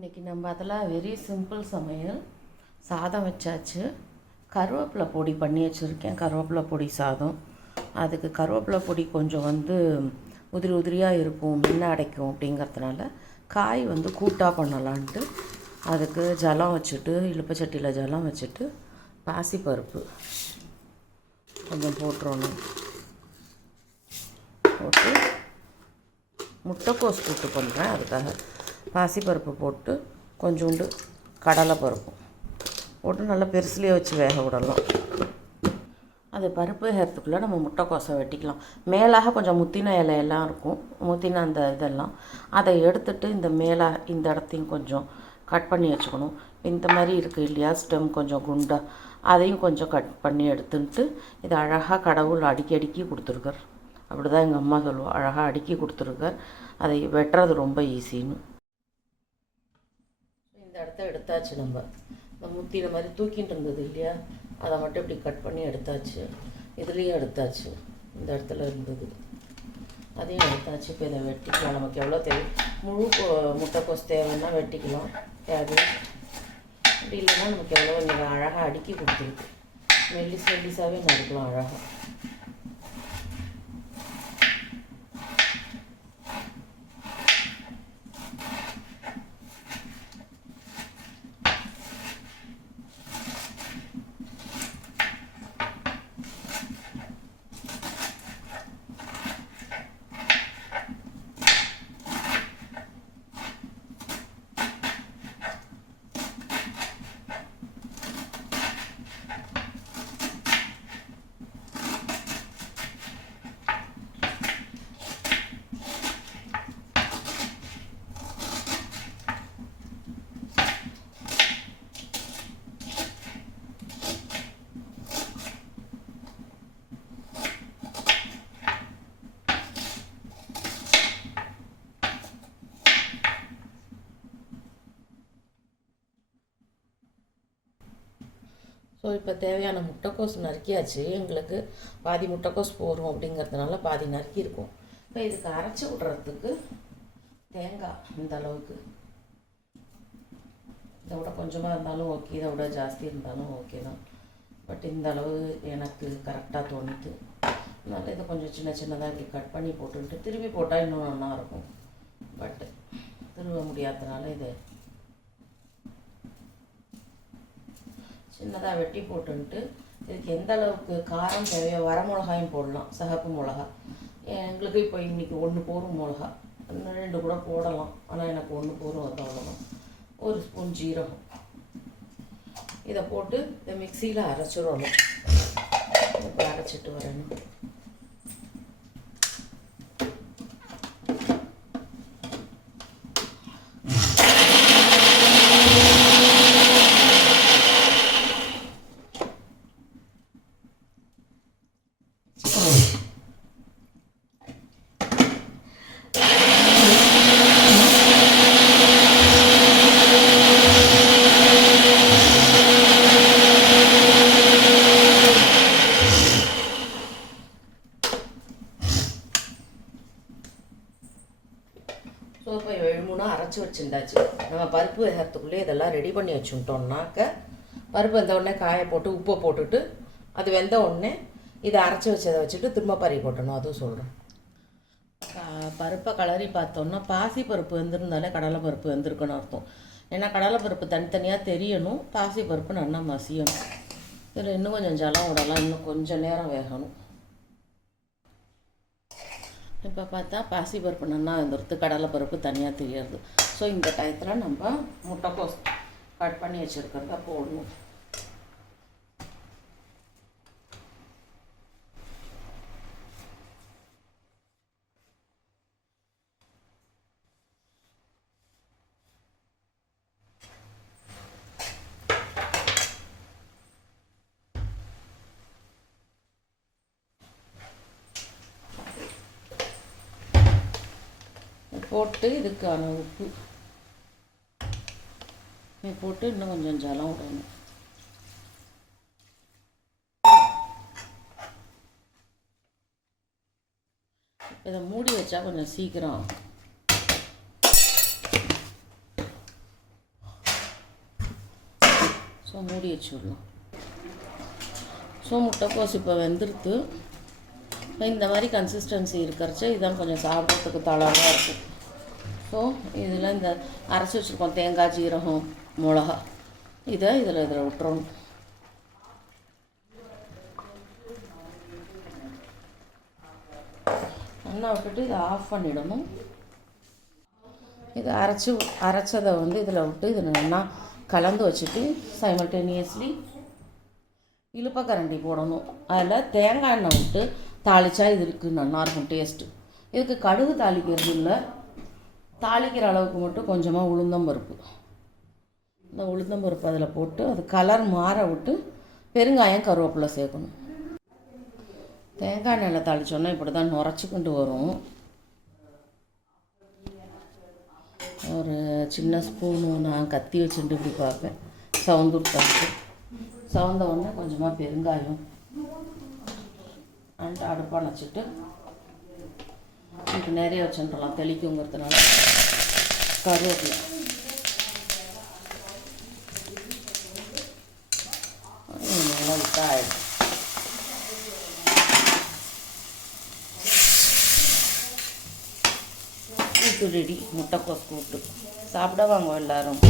இன்றைக்கி நம்ம அதில் வெரி சிம்பிள் சமையல். சாதம் வச்சாச்சு. கருவேப்பிலை பொடி பண்ணி வச்சுருக்கேன். கருவேப்பிலை பொடி சாதம். அதுக்கு கருவேப்பிலை பொடி கொஞ்சம் உதிரி உதிரியாக இருக்கும், முன்ன அடைக்கும் அப்படிங்கிறதுனால காய் கூட்டாக பண்ணலான்ட்டு அதுக்கு ஜலம் வச்சுட்டு, இலுப்பச்சட்டியில் ஜலம் வச்சுட்டு பாசிப்பருப்பு கொஞ்சம் போட்டுறணும். போட்டு முட்டைக்கோஸ் கூட்டு பண்ணுறேன். அதுக்காக பாசிப்பருப்பு போட்டு கொஞ்சோண்டு கடலைப்பருப்பு போட்டு நல்லா பெருசுலேயே வச்சு வேக விடலாம். அது பருப்பு வேகிறதுக்குள்ளே நம்ம முட்டைக்கோஸை வெட்டிக்கலாம். மேலாக கொஞ்சம் முத்தின இலையெல்லாம் இருக்கும், முத்தின அந்த இதெல்லாம் அதை எடுத்துட்டு இந்த இடத்தையும் கொஞ்சம் கட் பண்ணி வச்சுக்கணும். இந்த மாதிரி இருக்குது இல்லையா, ஸ்டெம் கொஞ்சம் குண்டாக, அதையும் கொஞ்சம் கட் பண்ணி எடுத்துட்டு இதை அழகாக கடவுள் அடுக்கி கொடுத்துருக்கார். அப்படி தான் எங்கள் அம்மா சொல்லுவோம், அழகாக அடுக்கி கொடுத்துருக்கார். அதை வெட்டுறது ரொம்ப ஈஸின்னு. இந்த இடத்த எடுத்தாச்சு. நம்ம முத்தின மாதிரி தூக்கிட்டு இருந்தது இல்லையா, அதை மட்டும் இப்படி கட் பண்ணி எடுத்தாச்சு. இதுலேயும் எடுத்தாச்சு, இந்த இடத்துல இருந்தது அதையும் எடுத்தாச்சு. இப்போ இதை வெட்டிக்கலாம். நமக்கு எவ்வளோ தேவை, முழு முட்டைக்கோஸ் தேவைன்னா வெட்டிக்கலாம். கேபேஜ் அப்படி இல்லைன்னா நமக்கு எவ்வளோ நீங்கள் அழகாக அடுக்கி கொடுத்துருக்கு. மெல்லிசாகவே நறுக்கலாம் அழகாக. ஸோ இப்போ தேவையான முட்டைக்கோஸ் நறுக்கியாச்சு. எங்களுக்கு பாதி முட்டைக்கோஸ் போடும் அப்படிங்கிறதுனால பாதி நறுக்கியிருக்கோம். இப்போ இதுக்கு அரைச்சி விட்றதுக்கு தேங்காய் இந்த அளவுக்கு, இதை விட கொஞ்சமாக இருந்தாலும் ஓகே, இதை விட ஜாஸ்தி இருந்தாலும் ஓகே தான். பட் இந்த அளவு எனக்கு கரெக்டாக தோணிட்டு அதனால் இதை கொஞ்சம் சின்னதாக இப்படி கட் பண்ணி போட்டுக்கிட்டு திரும்பி போட்டால் இன்னும் நல்லாயிருக்கும். பட் திரும்ப முடியாததுனால இதை சின்னதாக வெட்டி போட்டுன்ட்டு இதுக்கு எந்த அளவுக்கு காரம் தேவையோ வரமிளகாயும் போடலாம், சிகப்பு மிளகா. எங்களுக்கு இப்போ இன்றைக்கி 1 போரும் மிளகா, 2 கூட போடலாம், ஆனால் எனக்கு 1 போரும் அவ்வளோதான். 1 ஸ்பூன் ஜீரகம் இதை போட்டு இதை மிக்சியில் அரைச்சிடணும். இப்போ அரைச்சிட்டு வரணும். ஸோ இப்போ 7 அரைச்சி வச்சுருந்தாச்சு. நம்ம பருப்பு வேகிறதுக்குள்ளே இதெல்லாம் ரெடி பண்ணி வச்சுட்டோம்னாக்க, பருப்பு வெந்த உடனே காயை போட்டு உப்பை போட்டுட்டு அது வெந்த உடனே இதை அரைச்சி வச்சதை வச்சுட்டு திரும்ப பறி போட்டணும். அதுவும் சொல்கிறேன். பருப்பை கலரி பார்த்தோன்னா பாசி பருப்பு வெந்திருந்தாலே கடலை பருப்பு வெந்திருக்குன்னு அர்த்தம். ஏன்னா கடலை பருப்பு தனித்தனியாக தெரியணும், பாசி பருப்பு நல்லா மசியணும். இதில் இன்னும் கொஞ்சம் ஜலம் விடலாம், இன்னும் கொஞ்சம் நேரம் வேகணும். இப்போ பார்த்தா பாசிப்பருப்பு நல்லா வந்துடுது, கடலைப்பருப்பு தனியாக தெரியாது. ஸோ இந்த டயத்தில் நம்ம முட்டைக்கோஸ் கட் பண்ணி வச்சுருக்கிறத போடணும். போட்டு இதுக்கான உப்பு போட்டு இன்னும் கொஞ்சம் ஜலம் விடணும். இதை மூடி வச்சா கொஞ்சம் சீக்கிரம் ஸோ மூடி வச்சு விடலாம். ஸோ முட்டைக்கோஸ் இப்போ வெந்துடுத்து. இந்த மாதிரி கன்சிஸ்டன்சி இருக்கிறச்ச இதுதான் கொஞ்சம் சாப்பிட்றதுக்கு தளர்வாக இருக்கும். ஸோ இதில் இந்த அரைச்சி வச்சுருக்கோம் தேங்காய், ஜீரகம், மிளகா, இதில் விட்டுறணும். நல்லா விட்டுட்டு இதை ஆஃப் பண்ணிடணும். இதை அரைச்சதை இதில் விட்டு இதை நல்லா கலந்து வச்சுட்டு சைமல்டேனியஸ்லி இழுப்பக்கரண்டி போடணும். அதில் தேங்காய் எண்ணெய் விட்டு தாளித்தா இதுக்கு நல்லாயிருக்கும் டேஸ்ட்டு. இதுக்கு கடுகு தாளிக்கிறது இல்லை, தாளிக்கிற அளவுக்கு மட்டும் கொஞ்சமாக உளுந்தம்பருப்பு, இந்த உளுந்தம்பருப்பு அதில் போட்டு அது கலர் மாற விட்டு பெருங்காயம், கருவேப்பிலை சேர்க்கணும். தேங்காய் எண்ணெயில் தாளித்தோன்னா இப்படி தான் நுரைச்சிக்கிட்டு வரும். ஒரு சின்ன ஸ்பூனு நான் கத்தி வச்சுட்டு இப்படி பார்ப்பேன், சவுந்துட்டாச்சு. சவுந்த உடனே கொஞ்சமாக பெருங்காயம் அண்ட் அடுப்பை அணைச்சிட்டு இதுக்கு நிறைய வச்சுட்டுலாம் தெளிக்குங்கிறதுனால கருவேப்பிலை இதெல்லாம் விட்டா ஆயிடும். கூட்டு ரெடி, முட்டைக்கோஸ் கூட்டு. சாப்பிட வாங்க எல்லோரும்.